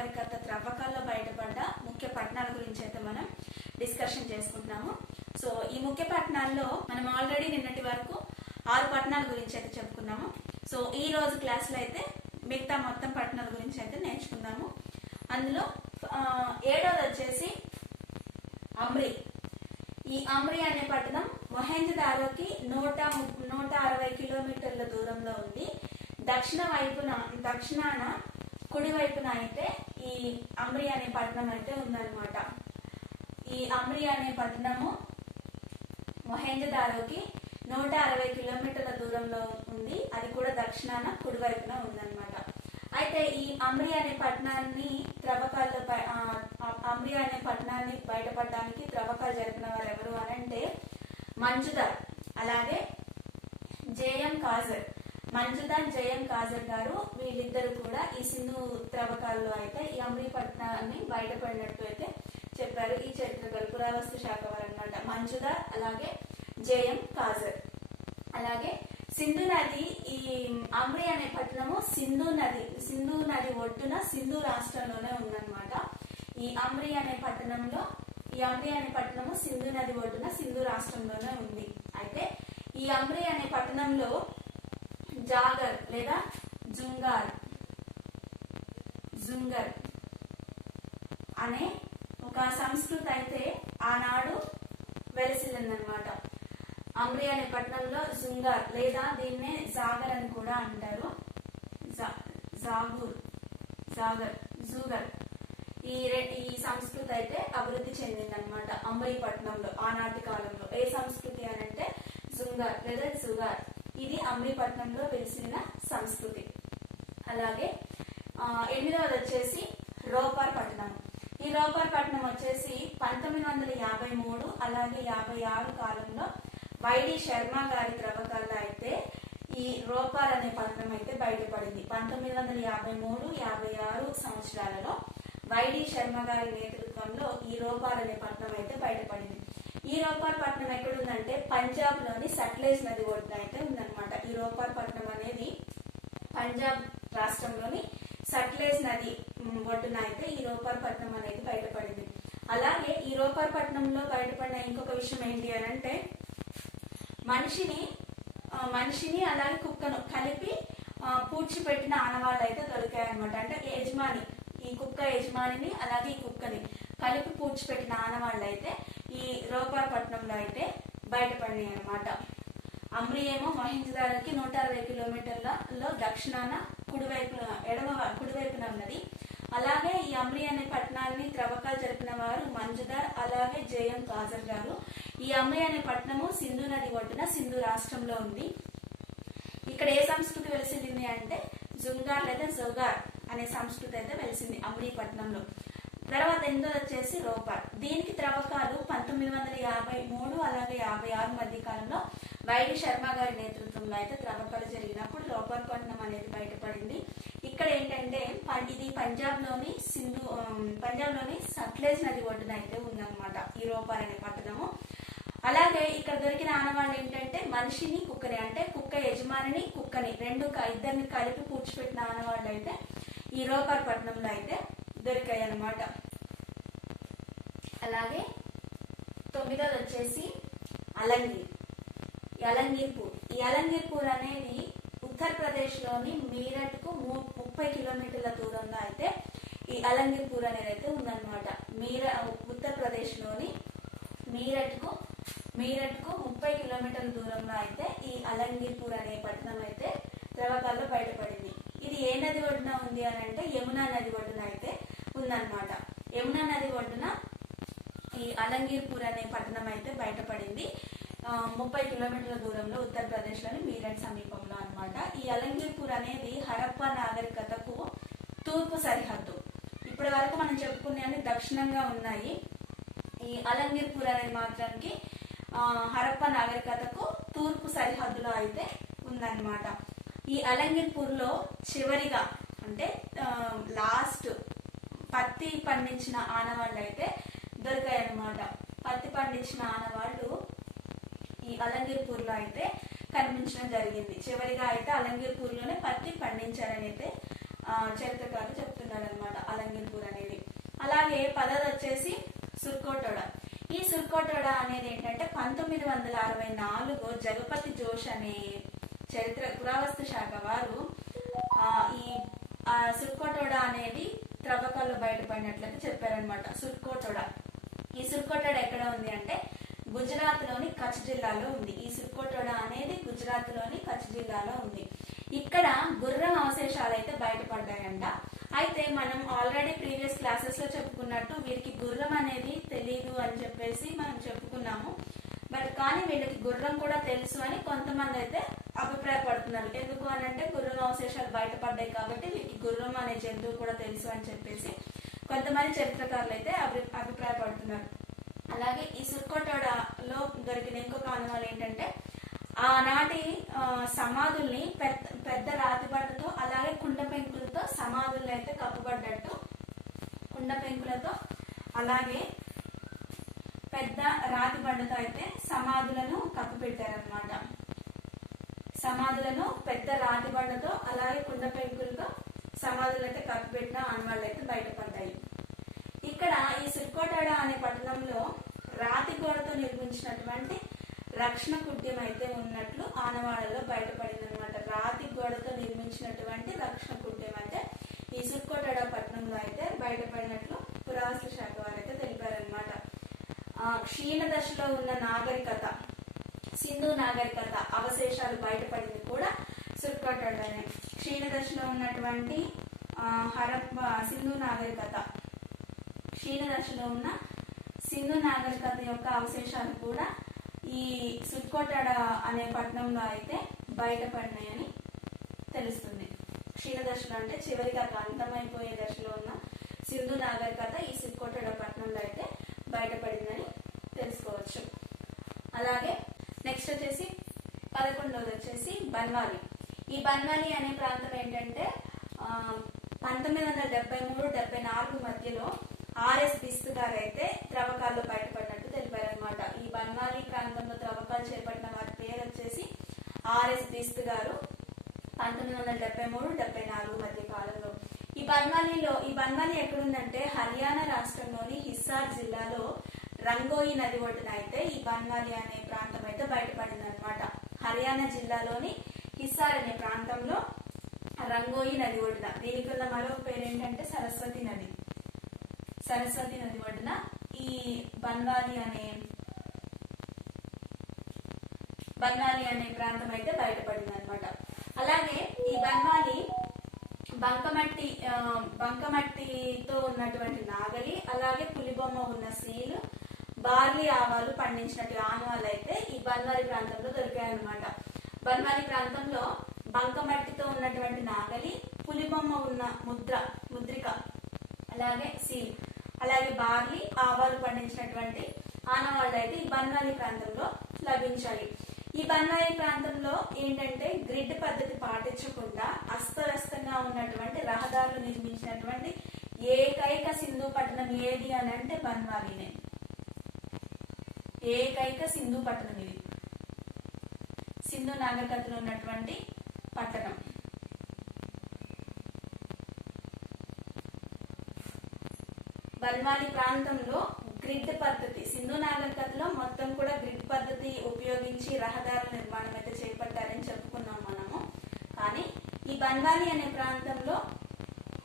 నాగరికత త్రవ్వకాల్లో బయటపడ్డ ముఖ్య పట్టణాల గురించి అయితే మనం డిస్కషన్ చేసుకుంటున్నాము. సో ఈ ముఖ్య పట్టణాల్లో మనం ఆల్రెడీ నిన్నటి వరకు 6 పట్టణాల గురించి అయితే చెప్పుకున్నాము. సో ఈ రోజు క్లాస్ లో అయితే మిగతా మొత్తం పట్టణాల గురించి అయితే నేర్చుకుందాము. అందులో 7వది వచ్చేసి అమ్రి. ఈ అమ్రి అనే పట్టణం మొహెంజదారోకి 160 కిలోమీటర్ల దూరంలో ఉంది. దక్షిణాన కుడి వైపున అయితే ఈ అమ్రి అనే పట్టణం అయితే ఉందన్నమాట. ఈ అమ్రి అనే పట్టణము మొహెంజదారోకి 160 కిలోమీటర్ల దూరంలో ఉంది. అది కూడా దక్షిణాన కుడి వైపున ఉందన్నమాట. అయితే ఈ అమ్రి అనే పట్టణాన్ని బయటపడడానికి త్రవ్వకాలు జరిపిన వారు ఎవరు అని అంటే మంజుదార్ అలాగే జేఎం కాజర్. మంజుదార్ జేఎం కాజర్ గారు వీళ్ళిద్దరు కూడా ఈ సింధు త్రవ్వకాల్లో అయితే ఈ అమ్రి పట్టణాన్ని బయటపడినట్టు అయితే చెప్పారు. ఈ చరిత్రకారు పురావస్తు శాఖ వారు అన్నమాట. మంజుదార్ అలాగే జేఎం కాజర్. అలాగే సింధు నది, ఈ అమ్రి అనే పట్టణము సింధు నది ఒడ్డున సింధు రాష్ట్రంలోనే ఉందన్నమాట. ఈ అమ్రి అనే పట్టణము సింధు నది ఒడ్డున సింధు రాష్ట్రంలోనే ఉంది. అయితే ఈ అమ్రి అనే పట్టణంలో జాగర్ లేదా జుంగర్ అనే ఒక సంస్కృతి అయితే ఆనాడు వెలిసిందన్నమాట. అమ్రి అనే పట్టణంలో జుంగార్ లేదా దీన్నే జాగర్ అని కూడా అంటారు. జూగర్ ఈ సంస్కృతి అయితే అభివృద్ధి చెందిందన్నమాట అమ్రి పట్టణంలో ఆనాటి కాలంలో. ఏ సంస్కృతి అని అంటే జుంగార్ లేదా జుగార్. ఇది అమ్రి పట్టణంలో వెలిసిన సంస్కృతి. అలాగే 8వది వచ్చేసి రోపార్ పట్టణం. ఈ రోపార్ పట్టణం వచ్చేసి 1953 అలాగే 56 కాలంలో వైడి శర్మ గారి త్రవ్వకాల్లో అయితే ఈ రోపార్ అనే పట్టణం అయితే బయటపడింది. 1953-56 సంవత్సరాలలో వైడి శర్మ గారి నేతృత్వంలో ఈ రోపార్ అనే పట్టణం అయితే బయటపడింది. ఈ రోపార్ పట్టణం ఎక్కడుందంటే పంజాబ్ లోని సట్లెజ్ నది ఒడ్డున అయితే ఉందన్నమాట. ఈ రోపార్ పట్టణం అనేది పంజాబ్ రాష్ట్రంలోని సట్లెజ్ నది ఒడ్డున అయితే ఈ రోపార్ పట్టణం అనేది బయటపడింది. అలాగే ఈ రోపార్ పట్టణంలో బయటపడిన ఇంకొక విషయం ఏంటి అని అంటే మనిషిని అలాగే కుక్కను కలిపి పూడ్చిపెట్టిన ఆనవాళ్ళు అయితే దొరికాయన్నమాట. అంటే ఈ కుక్క యజమానిని అలాగే ఈ కుక్కని కలిపి పూడ్చిపెట్టిన ఆనవాళ్ళు అయితే ఈ రోపార్ పట్టణంలో అయితే బయటపడినాయి అనమాట. అమ్రి ఏమో మొహెంజదారోకి 160 కిలోమీటర్లలో దక్షిణాన కుడివైపున ఉన్నది. అలాగే ఈ అమ్రి అనే పట్టణాన్ని త్రవ్వకాలు జరిపిన వారు మంజుదార్ అలాగే జేఎం కాజర్ గారు. ఈ అమ్రి అనే పట్టణము సింధు నది ఒడ్డున సింధు రాష్ట్రంలో ఉంది. ఇక్కడ ఏ సంస్కృతి వెలిసింది అంటే జుంగార్ లేదా జోగార్ అనే సంస్కృతి అయితే వెలిసింది అమ్రి పట్టణంలో. తర్వాత 8వది వచ్చేసి రోపార్. దీనికి త్రవ్వకాలు 1953 అలాగే 56 మధ్య కాలంలో వైడి శర్మ గారి నేతృత్వంలో అయితే త్రవ్వకాలు జరిగినప్పుడు రోపార్ పట్టణం అనేది బయటపడింది. ఇక్కడ ఏంటంటే ఇది పంజాబ్ లోని సట్లెజ్ నది ఒడ్డున అయితే ఉందన్నమాట ఈ రోపార్ అనే పట్టణము. అలాగే ఇక్కడ దొరికిన ఆనవాళ్ళు ఏంటంటే మనిషిని కుక్కని అంటే కుక్క యజమానిని కుక్కని ఇద్దరిని కలిపి పూడ్చిపెట్టిన ఆనవాళ్ళు అయితే ఈ రోపార్ పట్టణంలో అయితే దొరికాయి అన్నమాట. అలాగే 9వది వచ్చేసి అలంగీర్పూర్. ఈ అలంగీర్పూర్ అనేది ఉత్తరప్రదేశ్ లోని మీరట్ కు 30 కిలోమీటర్ల దూరంలో అయితే ఈ అలంగీర్పూర్ అనేది అయితే ఉందన్నమాట. ఉత్తరప్రదేశ్ లోని మీరట్ కు 30 కిలోమీటర్ల దూరంలో అయితే ఈ అలంగీర్పూర్ అనే పట్టణం అయితే త్రవ్వకాల్లో బయటపడింది. ఇది ఏ నది ఒడ్డున ఉంది అని అంటే యమునా నది ఒడ్డున అయితే ఉందన్నమాట. యమునా నది ఒడ్డున ఈ అలంగీర్పూర్ అనే పట్టణం అయితే బయటపడింది. 30 కిలోమీటర్ల దూరంలో ఉత్తరప్రదేశ్ లోని మీరట్ సమీపంలో అన్నమాట. ఈ అలంగీర్పూర్ అనేది హరప్పా నాగరికతకు తూర్పు సరిహద్దు. ఇప్పటి వరకు మనం చెప్పుకునే దక్షిణంగా ఉన్నాయి. ఈ అలంగీర్పూర్ అనేది మాత్రానికి హరప్పా నాగరికతకు తూర్పు సరిహద్దులో అయితే ఉందన్నమాట. ఈ అలంగీర్పూర్ లో చివరిగా అంటే లాస్ట్ పత్తి పండించిన ఆనవాళ్ళు అయితే దొరికాయి అన్నమాట. పత్తి పండించిన ఆనవాళ్ళు ఈ అలంగీర్పూర్ లో అయితే కనిపించడం జరిగింది. చివరిగా అయితే అలంగీర్పూర్ లోనే పత్తి పండించారని అయితే చరిత్రకారులు చెప్తున్నారు అనమాట. అలంగిర్పూర్ అనేది. అలాగే 10వ వచ్చేసి సుర్కోటోడ. ఈ సుర్కోటోడ అనేది ఏంటంటే 1964 జగపతి జోష్ అనే చరిత్ర పురావస్తు శాఖ వారు ఈ సుర్కోటోడ అనేది త్రవ్వకాల్లో బయటపడినట్లయితే చెప్పారనమాట. సుర్కోటోడ, ఈ సుర్కోటోడ ఎక్కడ ఉంది అంటే గుజరాత్ లోని కచ్ జిల్లాలో ఉంది. ఈ సుర్కోటోడ అనేది గుజరాత్ లోని కచ్ జిల్లాలో ఉంది. ఇక్కడ గుర్రం అవశేషాలు అయితే బయటపడ్డాయంట. అయితే మనం ఆల్రెడీ ప్రీవియస్ క్లాసెస్ లో చెప్పుకున్నట్టు వీరికి గుర్రం అనేది తెలీదు అని చెప్పేసి మనం చెప్పుకున్నాము. కానీ వీళ్ళకి గుర్రం కూడా తెలుసు అని కొంతమంది అయితే అభిప్రాయపడుతున్నారు. ఎందుకు అని అంటే గుర్రం అవశేషాలు బయటపడ్డాయి కాబట్టి వీరికి గుర్రం అనే జంతువు కూడా తెలుసు అని చెప్పేసి కొంతమంది చరిత్రకారులు అయితే అభిప్రాయపడుతున్నారు. అలాగే ఈ సుర్కోటోడలో దొరికిన ఇంకొక ఆనవాలు ఏంటంటే ఆనాటి సమాధుల్ని పెద్ద రాతి బండతో అలాగే కుండ పెంకులతో సమాధుల్ని అయితే కప్పబడ్డట్టు, కుండ పెంకులతో అలాగే పెద్ద రాతి బండతో అయితే సమాధులను కప్పిపెట్టారనమాట. సమాధులను పెద్ద రాతి బండతో అలాగే కుండ పెంకులతో సమాధులు అయితే కప్పిపెట్టిన ఆనవాళ్ళు అయితే బయటపడ్డాయి. ఇక్కడ ఈ సుర్కోటోడ అనే పట్టణంలో రాతి గోడతో నిర్మించినటువంటి రక్షణ కుడ్యం అయితే ఉన్నట్లు ఆనవాళ్ళలో బయటపడింది అనమాట. రాతి గోడతో నిర్మించినటువంటి రక్షణ కుడ్యం అయితే ఈ సుర్కోటోడ పట్టణంలో అయితే బయటపడినట్లు పురావస్తు శాఖ వారు అయితే తెలిపారనమాట. క్షీణ దశలో ఉన్న నాగరికత, సింధు నాగరికత అవశేషాలు బయటపడింది కూడా సుర్కోటోడనే. క్షీణ దశలో ఉన్నటువంటి సింధు నాగరికత, క్షీణ దశలో ఉన్న సింధు నాగరికత యొక్క అవశేషాలు కూడా ఈ సుర్కోటోడ అనే పట్టణంలో అయితే బయటపడినాయని తెలుస్తుంది. క్షీణ దశలో అంటే చివరికి అంతమైపోయే దశలో ఉన్న సింధు నాగరికత ఈ సుర్కోటోడ పట్టణంలో అయితే బయటపడిందని తెలుసుకోవచ్చు. అలాగే నెక్స్ట్ వచ్చేసి 11వది వచ్చేసి బన్వాలి. ఈ బన్వాలి అనే ప్రాంతం ఏంటంటే 1973-74 మధ్యలో ఆర్ఎస్ బిస్తు గారు అయితే త్రవ్వకాల్లో బయటపడినట్టు తెలిపారనమాట. ఈ బన్వాలి ప్రాంతంలో త్రవ్వకాలు చేపట్టిన వారి పేరు వచ్చేసి ఆర్ఎస్ బిస్తు గారు 1973-74 మధ్య కాలంలో. ఈ బన్వాలి ఎక్కడుందంటే హర్యానా రాష్ట్రంలోని హిస్సార్ జిల్లాలో రంగోయి నది ఒడ్డున అయితే ఈ బన్వాలి అనే ప్రాంతం అయితే బయటపడింది అనమాట. హర్యానా జిల్లాలోని హిస్సార్ అనే ప్రాంతంలో రంగోయి నది ఒడ్డున, దీనికి ఉన్న మరొక పేరు ఏంటంటే సరస్వతి నది. సరస్వతి నది ఒడ్డున ఈ బన్వాలి అనే ప్రాంతం అయితే బయటపడింది అనమాట. అలాగే ఈ బన్వాలి బంకమట్టితో ఉన్నటువంటి నాగలి, అలాగే పులిబొమ్మ ఉన్న సీలు, బార్లీ ఆవాలు పండించినట్టు ఆనవాళ్ళు అయితే ఈ బన్వాలి ప్రాంతంలో దొరికాయన్నమాట. బన్వాలి ప్రాంతంలో బంకమట్టితో ఉన్నటువంటి నాగలి, పులిబొమ్మ ఉన్న ముద్రిక, అలాగే సీల్, అలాగే బార్లీ ఆవాలు పండించినటువంటి ఆనవాళ్ళు అయితే ఈ బన్వాలి ప్రాంతంలో లభించాయి. ఈ బన్వాలి ప్రాంతంలో ఏంటంటే గ్రిడ్ పద్ధతి పాటించకుండా అస్తవ్యస్తంగా ఉన్నటువంటి రహదారులు నిర్మించినటువంటి ఏకైక సింధు పట్టణం ఏది అని అంటే బన్వాలినే. ఏకైక సింధు పట్టణం ఇది, సింధు నాగరికతలో ఉన్నటువంటి పట్టణం. బన్వాలి ప్రాంతంలో గ్రిడ్ పద్ధతి, సింధు నాగరికతలో మొత్తం కూడా గ్రిడ్ పద్ధతి ఉపయోగించి రహదారుల నిర్మాణం అయితే చేపట్టారని చెప్పుకున్నాం మనము. కానీ ఈ బన్వాలి అనే ప్రాంతంలో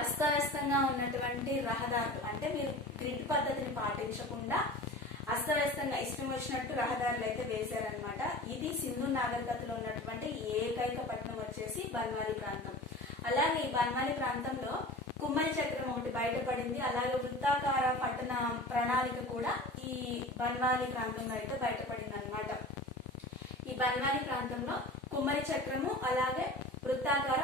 అస్తవ్యస్తంగా ఉన్నటువంటి రహదారులు, అంటే మీరు గ్రిడ్ పద్ధతిని పాటించకుండా అస్తవ్యస్తంగా ఇష్టం వచ్చినట్టు రహదారులు అయితే వేశారనమాట. ఇది సింధు నాగరికతలో ఉన్నటువంటి ఏకైక పట్టణం వచ్చేసి బన్వాలి ప్రాంతం. అలాగే ఈ బన్వాలి ప్రాంతంలో కుమ్మరి చక్రం ఒకటి బయటపడింది. అలాగే వృత్తాకార పట్టణ ప్రణాళిక కూడా ఈ బన్వాలి ప్రాంతంలో అయితే బయటపడింది అనమాట. ఈ బన్వాలి ప్రాంతంలో కుమ్మరి చక్రము అలాగే వృత్తాకార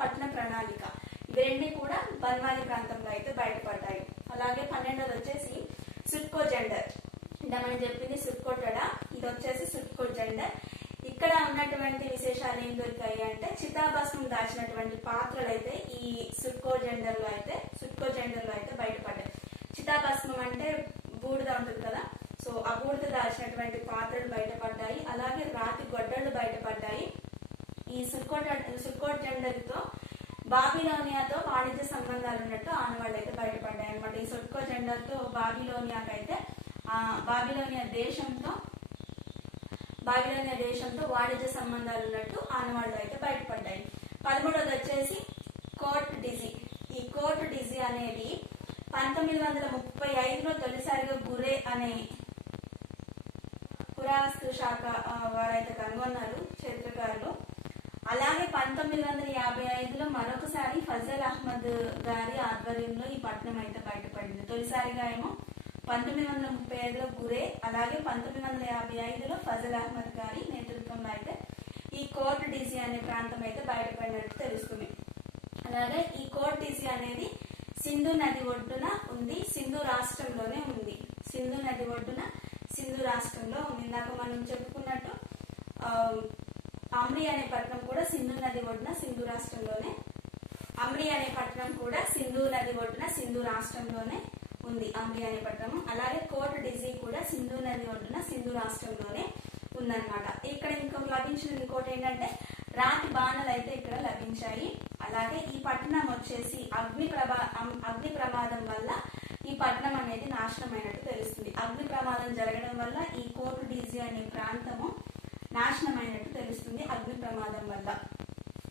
పట్టణ ప్రణాళిక ఇవి రెండు కూడా బన్వాలి ప్రాంతంలో అయితే బయటపడ్డాయి. అలాగే 12వది వచ్చేసి సుర్కో జెండర్. అంటే మనం చెప్పింది సుర్కోటోడ, ఇది వచ్చేసి సుర్కో జెండర్. ఇక్కడ ఉన్నటువంటి విశేషాలు ఏం దొరికాయి అంటే చితాభస్మం దాచినటువంటి పాత్రలు అయితే ఈ సుర్కో జెండర్ లో అయితే బయటపడ్డాయి. చితాభస్మం అంటే బూడిద ఉంటుంది కదా, సో ఆ బూడిద దాచినటువంటి పాత్రలు బయటపడ్డాయి. అలాగే రాతి గొడ్డళ్లు బయటపడ్డాయి. ఈ సుర్కోట్ జెండర్ తో బాబిలోనియాతో వాణిజ్య సంబంధం సంబంధాలు ఉన్నట్టు ఆనవాళ్ళు అయితే బయటపడ్డాయి అనమాట. ఈ సొట్కో జెండర్తో బాబిలోనియా దేశంతో వాణిజ్య సంబంధాలు ఉన్నట్టు ఆనవాళ్ళు అయితే బయటపడ్డాయి. 13వది వచ్చేసి కోర్ట్ డిజీ. ఈ కోర్ట్ డిజీ అనేది 1935లో తొలిసారిగా గురే అనే పురావస్తు శాఖ వారైతే కనుగొన్నారు చరిత్రకారులు. అలాగే 1955లో మరొకసారి ఫజల్ అహ్మద్ గారి ఆధ్వర్యంలో ఈ పట్టణం అయితే బయటపడింది. తొలిసారిగా ఏమో 1935లో గురే, అలాగే 1955లో ఫజల్ అహ్మద్ గారి నేతృత్వంలో అయితే ఈ కోర్ట్ డిజీ అనే ప్రాంతం అయితే బయటపడినట్టు తెలుస్తుంది. అలాగే ఈ కోర్ట్ డిజీ అనేది సింధు నది ఒడ్డున ఉంది, సింధు రాష్ట్రంలోనే ఉంది. సింధు నది ఒడ్డున సింధు రాష్ట్రంలో ఉంది. ఇందాక మనం చెప్పుకున్నట్టు అమ్రి అనే పట్టణం కూడా సింధు నది ఒడ్డున సింధు రాష్ట్రంలోనే ఉంది. అమ్రి అనే పట్టణం. అలాగే కోర్ట్ డిజీ కూడా సింధు నది ఒడ్డున సింధు రాష్ట్రంలోనే ఉందన్నమాట. ఇక్కడ లభించిన ఇంకోటి ఏంటంటే రాతి బాణలు అయితే ఇక్కడ లభించాయి. అలాగే ఈ పట్టణం వచ్చేసి అగ్ని ప్రమాదం వల్ల ఈ పట్టణం అనేది నాశనమైనట్టు తెలుస్తుంది. అగ్ని ప్రమాదం జరగడం వల్ల ఈ కోర్ట్ డిజీ అనే ప్రాంతము నాశనమైనట్టు తెలుస్తుంది అగ్ని ప్రమాదం వల్ల.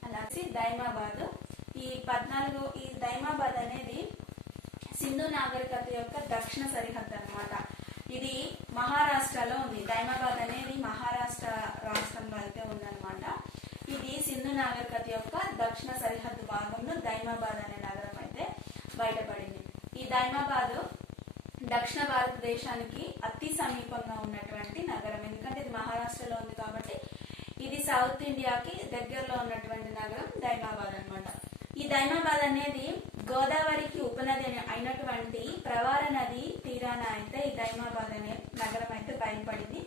అలాగే దైమాబాద్. ఈ దైమాబాద్ అనేది సింధు నాగరికత యొక్క దక్షిణ సరిహద్దు అన్నమాట. ఇది మహారాష్ట్రలో ఉంది. దైమాబాద్ అనేది మహారాష్ట్ర రాష్ట్రంలో అయితే ఉందన్నమాట. ఇది సింధు నాగరికత యొక్క దక్షిణ సరిహద్దు భాగంలో దైమాబాద్ అనే నగరం అయితే బయటపడింది. ఈ దైమాబాద్ దక్షిణ భారతదేశానికి అతి సమీపంగా ఉన్నటువంటి నగరం. ఎందుకంటే ఇది మహారాష్ట్రలో ఉంది కాబట్టి ఇది సౌత్ ఇండియాకి దగ్గరలో ఉన్నటువంటి నగరం దైమాబాద్ అన్నమాట. ఈ దైమాబాద్ అనేది గోదావరికి ఉపనది అయినటువంటి ప్రవార నది తీరాన అయితే ఈ దైమాబాద్ అనే నగరం అయితే బయలుపడింది.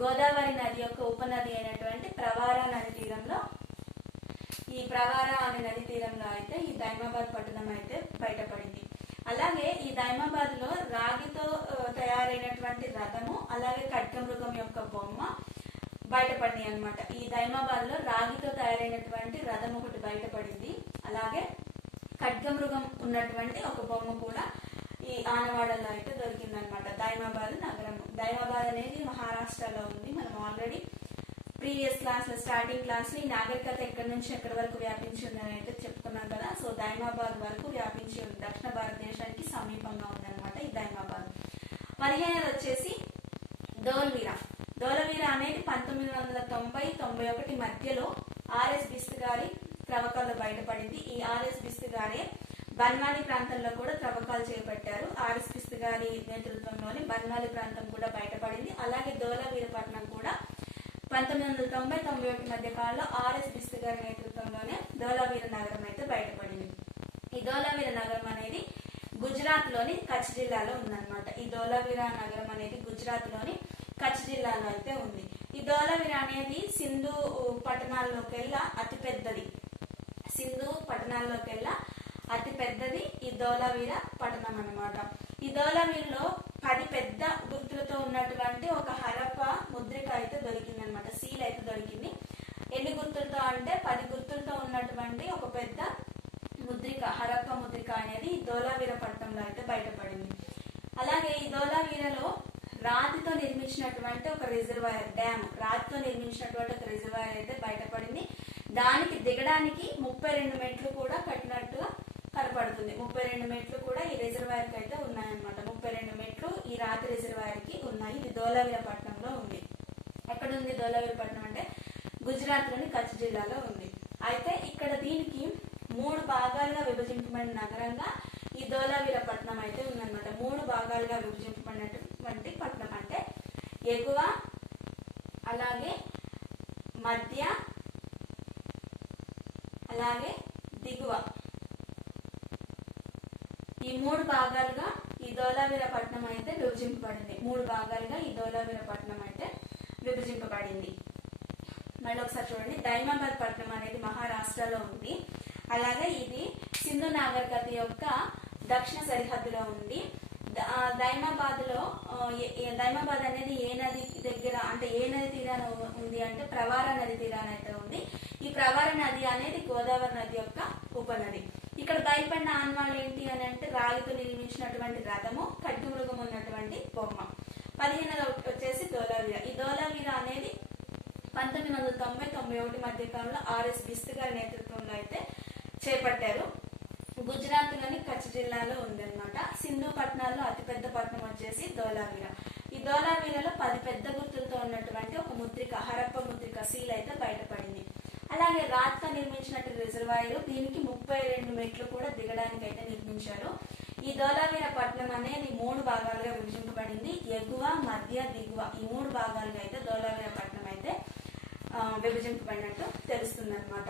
గోదావరి నది యొక్క ఉపనది అయినటువంటి ప్రవార నది తీరంలో అయితే ఈ దైమాబాద్ పట్టణం అయితే బయటపడింది. అలాగే ఈ దైమాబాద్ లో రాగితో తయారైనటువంటి రథము, అలాగే ఖడ్గమృగం యొక్క బొమ్మ బయటపడింది అనమాట. ఈ దైమాబాద్ లో రాగితో తయారైనటువంటి రథం ఒకటి బయటపడింది. అలాగే ఖడ్గమృగం ఉన్నటువంటి ఒక బొమ్మ కూడా ఈ ఆనవాడల్లో అయితే దొరికిందనమాట. దైమాబాద్ నగరం. దైమాబాద్ అనేది మహారాష్ట్రలో ఉంది. మనం ఆల్రెడీ ప్రీవియస్ క్లాస్ లో స్టార్టింగ్ క్లాస్ లో ఈ నాగరికత ఎక్కడి నుంచి ఎక్కడి వరకు వ్యాపించి ఉందని అయితే చెప్పుకున్నాం కదా. సో దైమాబాద్ వరకు వ్యాపించి ఉంది. దక్షిణ భారతదేశానికి సమీపంగా ఉందన్నమాట ఈ దైమాబాద్. 15వ వచ్చేసి ధోల్వీరా. ధోలవీరా అనేది 1990-91 మధ్యలో ఆర్ఎస్ బిస్త్ గారి త్రవ్వకాల్లో బయటపడింది. ఈ ఆర్ఎస్ బిస్త్ గారే బన్వాలి ప్రాంతంలో కూడా త్రవ్వకాలు చేపట్టారు. ఆర్ఎస్ బిస్త్ గారి నేతృత్వంలోని బన్వాలి ప్రాంతం కూడా బయటపడింది. అలాగే ధోలవీర పట్టణం కూడా 1990-91 మధ్య కాలంలో ఆర్ఎస్ బిస్త్ గారి నేతృత్వంలోనే ధోలవీర నగరం అయితే బయటపడింది. ఈ ధోలవీర నగరం అనేది గుజరాత్ లోని కచ్ జిల్లాలో ఉందన్నమాట. ఈ ధోలవీర నగరం అనేది గుజరాత్ లోని కచ్ జిల్లాలో అయితే ఉంది. ఈ ధోలవీర అనేది సింధు పట్టణాల్లోకెల్లా అతి పెద్దది ఈ ధోలవీర పట్టణం అన్నమాట. ఈ ధోలవీరలో 10 పెద్ద గుర్తులతో ఉన్నటువంటి ఒక హరప్ప ముద్రిక అయితే దొరికింది అనమాట. సీల్ అయితే దొరికింది. ఎన్ని గుర్తులతో అంటే 10 గుర్తులతో ఉన్నటువంటి ఒక పెద్ద ముద్రిక, హరప్ప ముద్రిక అనేది ఈ ధోలవీర పట్టణంలో అయితే బయటపడింది. అలాగే ఈ ధోలవీరలో రాతితో నిర్మించినటువంటి ఒక రిజర్వాయర్ డ్యామ్, అయితే బయటపడింది. దానికి దిగడానికి 32 మెట్లు కూడా కట్టినట్టుగా కనపడుతుంది. 32 మెట్లు కూడా ఈ రిజర్వాయర్ కి అయితే ఉన్నాయన్నమాట. 32 మెట్లు ఈ రాతి రిజర్వాయర్ కి ఉన్నాయి. ఇది ధోలవీర పట్టణంలో ఉంది. ఎక్కడ ఉంది ధోలవీర పట్టణం అంటే గుజరాత్ లోని కచ్ జిల్లాలో ఉంది. అయితే ఇక్కడ దీనికి 3 భాగాలుగా విభజింపబడిన నగరంగా ఈ ధోలవీర పట్టణం అయితే ఉందన్నమాట. 3 భాగాలుగా విభజింపబడినటువంటి పట్టణం అంటే ఎగువ, అలాగే మధ్య, అలాగే దిగువ. ఈ 3 భాగాలుగా ఈ ధోలవీర పట్టణం అయితే విభజింపబడింది. మళ్ళీ ఒకసారి చూడండి. దైమాబాద్ పట్టణం అనేది మహారాష్ట్రలో ఉంది. అలాగే ఇది సింధు నాగరికత యొక్క దక్షిణ సరిహద్దులో ఉంది. దైమాబాద్ అనేది ఏ నది దగ్గర అంటే ఏ నది తీరాన ఉంది అంటే ప్రవార నది తీరాన అయితే ఉంది. ఈ ప్రవార నది అనేది గోదావరి నది యొక్క ఉపనది. ఇక్కడ బయటపడిన ఆనవాళ్ళు అంటే రాగితో నిర్మించినటువంటి రథము, ఖడ్గమృగం ఉన్నటువంటి బొమ్మ. 15వ వచ్చేసి ధోలావీర. ఈ ధోలావీర అనేది 1990-91 మధ్య కాలంలో ఆర్ఎస్ బిస్త్ గారి నేతృత్వంలో అయితే చేపట్టారు. గుజరాత్ లోని కచ్ జిల్లాలో ఉందన్నమాట. సింధు పట్టణాల్లో అతిపెద్ద పట్టణం వచ్చేసి ధోలావీర. ఈ ధోలావీరలో 10 పెద్ద గుర్తులతో ఉన్నటువంటి ఒక ముద్రిక, హరప్ప ముద్రిక సీల్ అయితే బయటపడింది. అలాగే రాత్క నిర్మించినట్టు రిజర్వాయర్, దీనికి 32 మెట్లు కూడా దిగడానికి అయితే నిర్మించారు. ఈ ధోలావీర పట్టణం అనేది 3 భాగాలుగా విభజింపబడింది. ఎగువ, మధ్య, దిగువ ఈ 3 భాగాలుగా అయితే ధోలావీర పట్టణం అయితే విభజింపబడినట్టు తెలుస్తుంది అనమాట.